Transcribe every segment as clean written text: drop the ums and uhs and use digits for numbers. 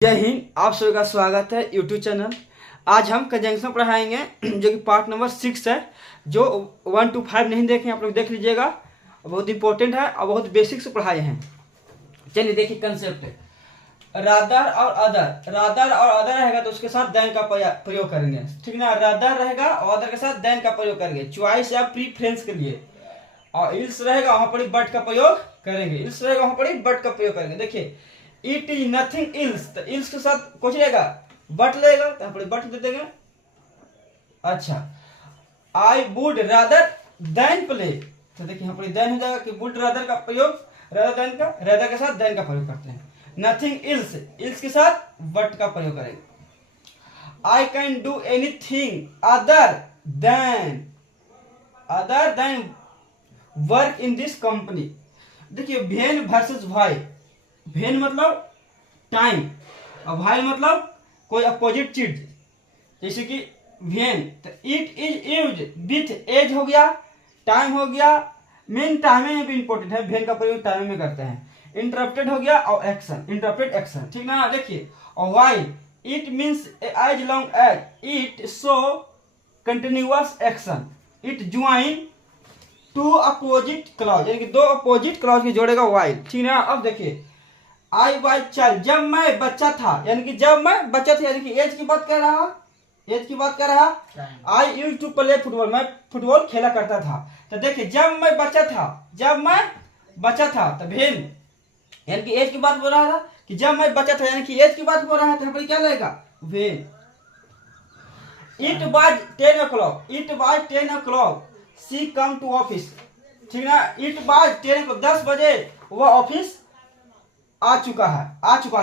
जय हिंद। आप सभी का स्वागत है यूट्यूब चैनल। आज हम कंजंक्शन पढ़ाएंगे जो कि पार्ट नंबर 6 है। जो 1 to 5 नहीं देखे आप लोग देख लीजिएगा, बहुत इंपॉर्टेंट है और बहुत बेसिक से पढ़ाए हैं। चलिए देखिए कंसेप्ट। रादर और अदर, रादर और अदर रहेगा तो उसके साथ देन का प्रयोग करेंगे, ठीक ना। रादर रहेगा और अदर के साथ देन का प्रयोग करेंगे चॉइस या प्रीफरेंस के लिए। और इल्स रहेगा वहां पर बट का प्रयोग करेंगे, इल्स रहेगा वहां पर बट का प्रयोग करेंगे। देखिए इट इज नथिंग इल्स, तो इल्स के साथ कुछ रहेगा बट लेगा तो यहाँ पर बट दे देंगे। अच्छा, I would rather than play, तो देखिए यहाँ पर देन हो जाएगा कि वुड रादर का प्रयोग रादर देन का, रादर के साथ देन का प्रयोग करते हैं। नथिंग इल्स, इल्स के साथ बट का प्रयोग करेंगे। I can do anything other than work in this company. देखिए भेन वर्सेस भाई, भेन मतलब टाइम और भाई मतलब कोई अपोजिट चीज, जैसे कि भेन तो it is use with as हो गया, टाइम हो गया, मेन टाइमिंग में भी इंपॉर्टेंट है, भेन का प्रयोग टाइमिंग में करते हैं। इंटरप्टेड हो गया और एक्शन, इंटरप्रेट एक्शन, ठीक ना। देखिए और while it means as long as it show continuous action, it join to opposite clause, यानी कि दो अपोजिट क्लॉज की जोड़ेगा वाइल, ठीक ना। अब देखिए आई वाई चाइल्ड, जब मैं बच्चा था, यानी कि जब मैं बच्चा था, यानी कि एज की बात कर रहा, एज की बात कर रहा। I used to play football, मैं फुटबॉल खेला करता था। तो देखिए जब मैं बच्चा था, जब मैं बच्चा था तो भेन यानी कि एज की बात बोल रहा था कि जब मैं बच्चा था, यानी कि एज की बात बोल रहा है तो यहाँ पर क्या लगेगा भेन। It was 10 o'clock, it was 10 o'clock she come to office, ठीक ना। इट वाज 10 बजे वह ऑफिस आ चुका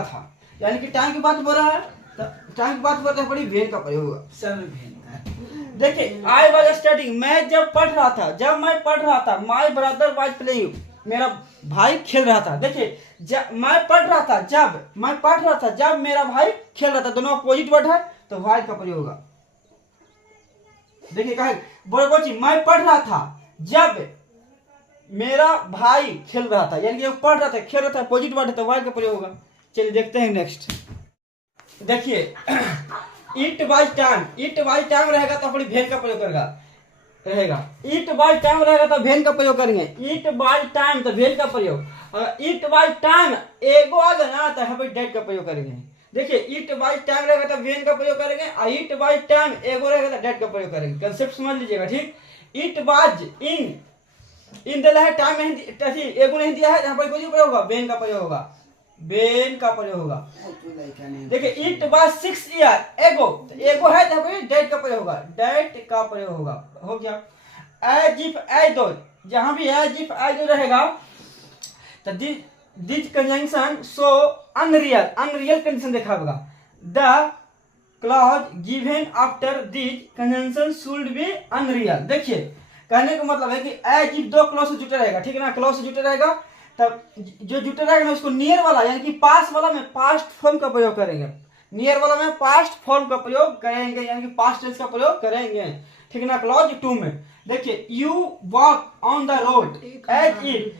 था, यानी कि टाइम की बात बोल रहा है, तो टाइम की बात बोलते हैं बड़ी भेन का प्रयोग होगा। देखिए आई वाज स्टडीइंग, मैं जब पढ़ रहा था, जब मैं पढ़ रहा था। माय ब्रदर वाज प्लेइंग, मेरा भाई खेल रहा था। देखिए मैं पढ़ रहा था, जब मैं पढ़ रहा था, जब मेरा भाई खेल रहा था, दोनों अपोजिट वर्ड है तो वाइल का प्रयोग होगा। देखिए कहे बोलो मैं पढ़ रहा था जब मेरा भाई खेल रहा था, यानी कि पढ़ रहा था, खेल रहा था, अपोजिट वर्ड है तो वाइल का प्रयोग होगा। चलिए देखते हैं नेक्स्ट। देखिए it was time, it was time रहेगा तो अपनी भेन का प्रयोग रहेगा। इट वाज टाइम रहेगा तो भेन का प्रयोग करेंगे। इट वाज टाइम तो भेन का प्रयोग, और इट वाज टाइम एगो आ गया ना तो यहाँ पर डेट का प्रयोग करेंगे। देखिए इट वाज टाइम रहेगा तो भेन का प्रयोग करेंगे, और इट वाज टाइम एगो रहेगा तो डेट का प्रयोग करेंगे। कंसेप्ट समझ लीजिएगा, ठीक। इट वाज इन दिला है, टाइम नहीं एगो नहीं दिया है, यहाँ पर कोई प्रयोग होगा बेन का प्रयोग होगा, बेन का प्रयोग होगा। देखिए इट वाज 6 ईयर एगो, तो एगो है तो डेट का प्रयोग होगा, डेट का प्रयोग होगा, हो गया। एज इफ एज दो, जहां भी एज इफ एज दो रहेगा तो this conjunction show unreal, unreal condition देखा होगा। The clause given after this conjunction should be unreal. देखिए कहने का मतलब है कि एज इफ दो क्लॉज से जुटे रहेगा, ठीक है ना। क्लॉज से जुटे रहेगा तब जो जुटे रहेगा ना उसको नियर वाला यानी कि पास वाला में पास्ट फॉर्म का प्रयोग करेंगे, नियर वाला में पास्ट फॉर्म का प्रयोग करेंगे, यानी कि पास्ट टेंस का प्रयोग करेंगे, ठीक है ना। क्लॉज 2 में देखिए you walk on the road as if,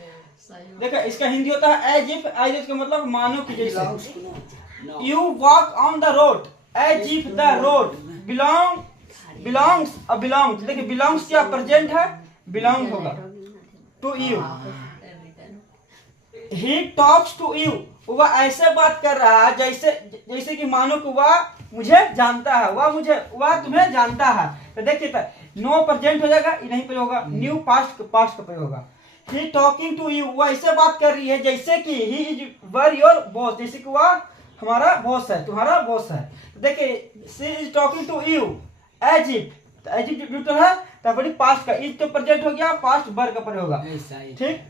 देखो इसका हिंदी होता है एज इफ, एज इफ का मतलब मानो कि जैसे। You walk on the road as if the road belongs, देखिए बिलोंग्स क्या प्रेजेंट है, बिलोंग होगा to you. He talks to you, वह ऐसे बात कर रहा है जैसे कि मानो कि वह मुझे जानता है, वह तुम्हें जानता है। तो देखिए नो प्रेजेंट हो जाएगा, ये नहीं प्रयोग होगा, न्यू पास्ट का प्रयोग होगा। ही टॉकिंग टू यू, वह ऐसे बात कर रही है जैसे कि he is were your boss, जैसे कि वह हमारा बॉस है, तुम्हारा बॉस है। तो देखिए she is talking to you as if, तो एज इफ ड्यूटर है तो बड़ी पास्ट का, इज तो प्रेजेंट हो गया, पास्ट वर्ब का प्रयोग होगा, ठीक।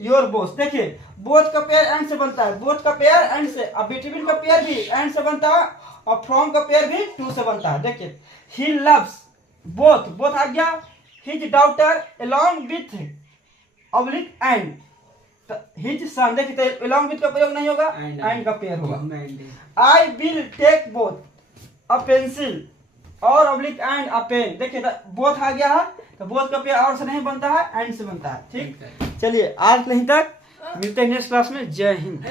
योर बॉस, देखिए बोथ का पेयर एंड से बनता है, बोथ का पेयर एंड से, अब बिटवीन का पेयर भी एंड से बनता है, और फ्रॉम का पेयर भी टू से बनता है। देखिए ही लव्स बोथ, बोथ आ गया, his daughter along with oblique and, his son, देखिए तो अलोंग विथ का प्रयोग नहीं होगा, एंड का पेयर होगा। I will take both a pencil और ऑब्लिक एंड अ पेन, देखिए बोथ आ गया है तो बोथ का पेयर और से नहीं बनता है, एंड से बनता है, ठीक। चलिए आज नहीं तक, मिलते हैं नेक्स्ट क्लास में। जय हिंद।